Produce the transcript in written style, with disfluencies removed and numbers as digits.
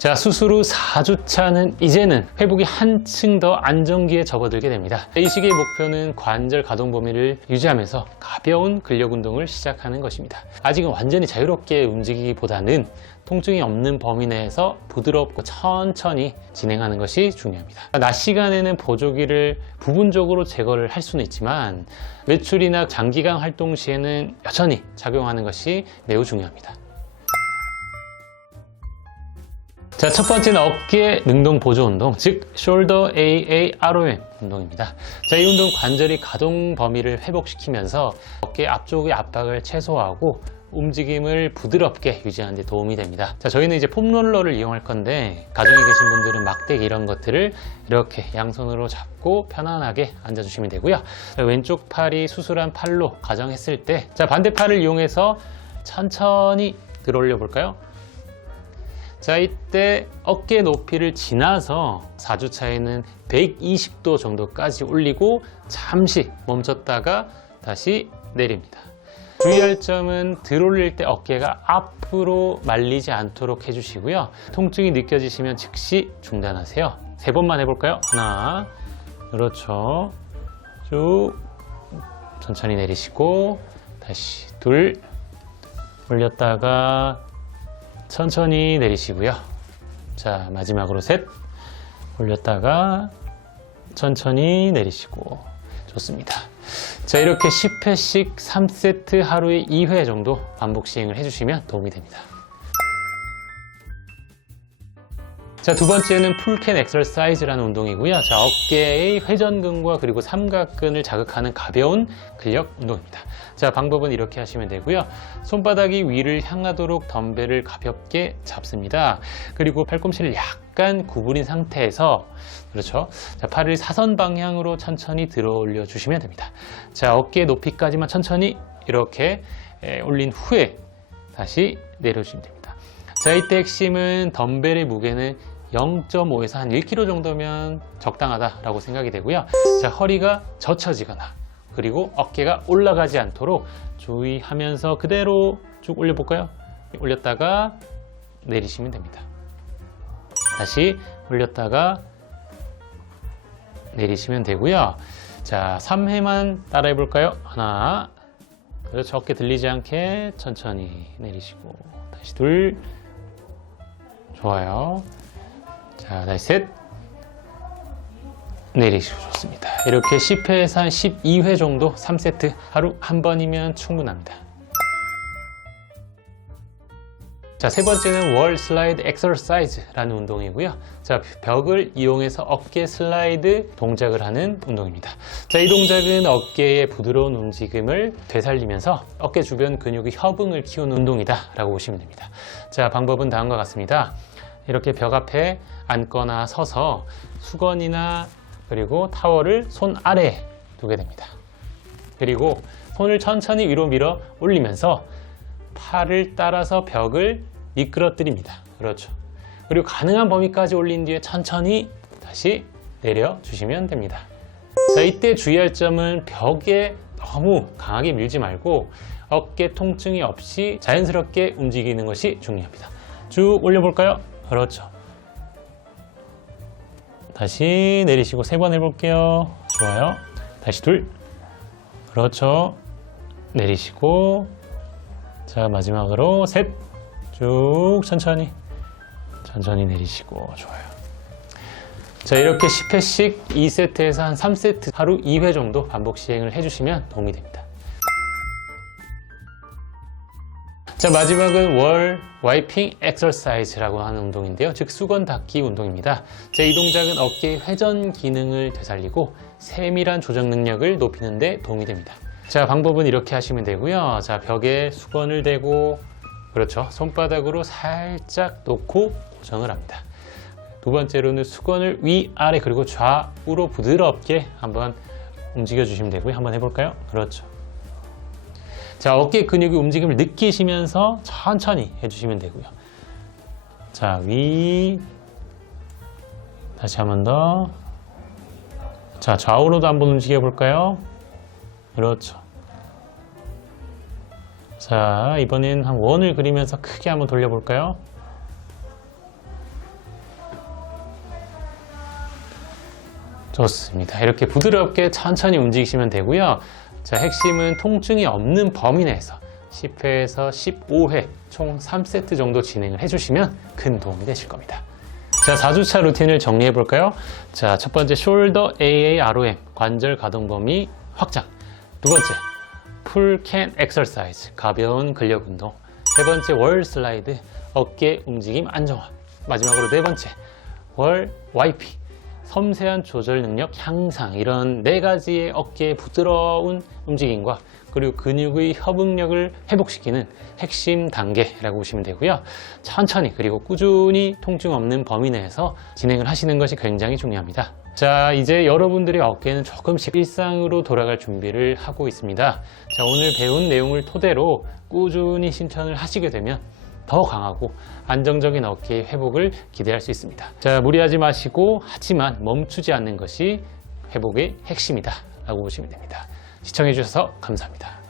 자, 수술 후 4주차는 이제는 회복이 한층 더 안정기에 접어들게 됩니다. 이 시기의 목표는 관절 가동 범위를 유지하면서 가벼운 근력 운동을 시작하는 것입니다. 아직은 완전히 자유롭게 움직이기보다는 통증이 없는 범위 내에서 부드럽고 천천히 진행하는 것이 중요합니다. 낮 시간에는 보조기를 부분적으로 제거를 할 수는 있지만 외출이나 장기간 활동 시에는 여전히 작용하는 것이 매우 중요합니다. 자, 첫 번째는 어깨 능동 보조 운동, 즉 Shoulder AA ROM 운동입니다. 자, 이 운동 관절이 가동 범위를 회복시키면서 어깨 앞쪽의 압박을 최소화하고 움직임을 부드럽게 유지하는 데 도움이 됩니다. 자, 저희는 이제 폼롤러를 이용할 건데 가정에 계신 분들은 막대기 이런 것들을 이렇게 양손으로 잡고 편안하게 앉아주시면 되고요. 자, 왼쪽 팔이 수술한 팔로 가정했을 때, 자, 반대팔을 이용해서 천천히 들어 올려 볼까요? 자, 이때 어깨 높이를 지나서 4주차에는 120도 정도까지 올리고 잠시 멈췄다가 다시 내립니다. 주의할 점은 들 올릴 때 어깨가 앞으로 말리지 않도록 해주시고요. 통증이 느껴지시면 즉시 중단하세요. 3번만 해볼까요? 하나, 그렇죠. 쭉 천천히 내리시고 다시 둘, 올렸다가 천천히 내리시고요. 자, 마지막으로 셋, 올렸다가 천천히 내리시고. 좋습니다. 자, 이렇게 10회씩 3세트 하루에 2회 정도 반복 시행을 해주시면 도움이 됩니다. 자, 두 번째는 풀캔 엑서사이즈라는 운동이고요. 자, 어깨의 회전근과 그리고 삼각근을 자극하는 가벼운 근력 운동입니다. 자, 방법은 이렇게 하시면 되고요. 손바닥이 위를 향하도록 덤벨을 가볍게 잡습니다. 그리고 팔꿈치를 약간 구부린 상태에서, 그렇죠. 자, 팔을 사선 방향으로 천천히 들어 올려 주시면 됩니다. 자, 어깨 높이까지만 천천히 이렇게 올린 후에 다시 내려주시면 됩니다. 자, 이때 핵심은 덤벨의 무게는 0.5에서 한 1kg 정도면 적당하다라고 생각이 되고요. 자, 허리가 젖혀지거나 그리고 어깨가 올라가지 않도록 주의하면서 그대로 쭉 올려볼까요? 올렸다가 내리시면 됩니다. 다시 올렸다가 내리시면 되고요. 자, 3회만 따라해 볼까요? 하나, 그렇죠. 어깨 들리지 않게 천천히 내리시고 다시 둘, 좋아요. 자, 다시 셋, 내리시고. 좋습니다. 이렇게 10회에서 한 12회 정도 3세트 하루 한 번이면 충분합니다. 자, 세 번째는 월 슬라이드 엑서사이즈라는 운동이고요. 자, 벽을 이용해서 어깨 슬라이드 동작을 하는 운동입니다. 자, 이 동작은 어깨의 부드러운 움직임을 되살리면서 어깨 주변 근육의 협응을 키우는 운동이다 라고 보시면 됩니다. 자, 방법은 다음과 같습니다. 이렇게 벽 앞에 앉거나 서서 수건이나 그리고 타월을 손 아래에 두게 됩니다. 그리고 손을 천천히 위로 밀어 올리면서 팔을 따라서 벽을 미끄러뜨립니다. 그렇죠. 그리고 가능한 범위까지 올린 뒤에 천천히 다시 내려주시면 됩니다. 자, 이때 주의할 점은 벽에 너무 강하게 밀지 말고 어깨 통증이 없이 자연스럽게 움직이는 것이 중요합니다. 쭉 올려볼까요? 그렇죠. 다시 내리시고 3번 해볼게요. 좋아요. 다시 둘. 그렇죠. 내리시고, 자, 마지막으로 셋. 쭉 천천히 내리시고. 좋아요. 자, 이렇게 10회씩 2세트에서 한 3세트 하루 2회 정도 반복 시행을 해주시면 도움이 됩니다. 자, 마지막은 월 와이핑 엑서사이즈라고 하는 운동인데요. 즉 수건 닦기 운동입니다. 자, 이 동작은 어깨의 회전 기능을 되살리고 세밀한 조정 능력을 높이는 데 도움이 됩니다. 자, 방법은 이렇게 하시면 되고요. 자, 벽에 수건을 대고, 그렇죠. 손바닥으로 살짝 놓고 고정을 합니다. 두 번째로는 수건을 위아래 그리고 좌우로 부드럽게 한번 움직여 주시면 되고요. 한번 해볼까요? 그렇죠. 자, 어깨 근육의 움직임을 느끼시면서 천천히 해주시면 되고요. 자, 위, 다시 한 번 더. 자, 좌우로도 한번 움직여 볼까요? 그렇죠. 자, 이번엔 한 원을 그리면서 크게 한번 돌려볼까요? 좋습니다. 이렇게 부드럽게 천천히 움직이시면 되고요. 자, 핵심은 통증이 없는 범위 내에서 10회에서 15회 총 3세트 정도 진행을 해주시면 큰 도움이 되실 겁니다. 자, 4주차 루틴을 정리해 볼까요? 자, 첫 번째 숄더 AAROM 관절 가동 범위 확장. 두 번째 풀 캔 엑서사이즈 가벼운 근력 운동. 세 번째 월 슬라이드 어깨 움직임 안정화. 마지막으로 네 번째 월 YP 섬세한 조절 능력 향상. 이런 네 가지의 어깨의 부드러운 움직임과 그리고 근육의 협응력을 회복시키는 핵심 단계라고 보시면 되고요. 천천히 그리고 꾸준히 통증 없는 범위 내에서 진행을 하시는 것이 굉장히 중요합니다. 자, 이제 여러분들의 어깨는 조금씩 일상으로 돌아갈 준비를 하고 있습니다. 자, 오늘 배운 내용을 토대로 꾸준히 실천을 하시게 되면 더 강하고 안정적인 어깨의 회복을 기대할 수 있습니다. 자, 무리하지 마시고 하지만 멈추지 않는 것이 회복의 핵심이다 라고 보시면 됩니다. 시청해 주셔서 감사합니다.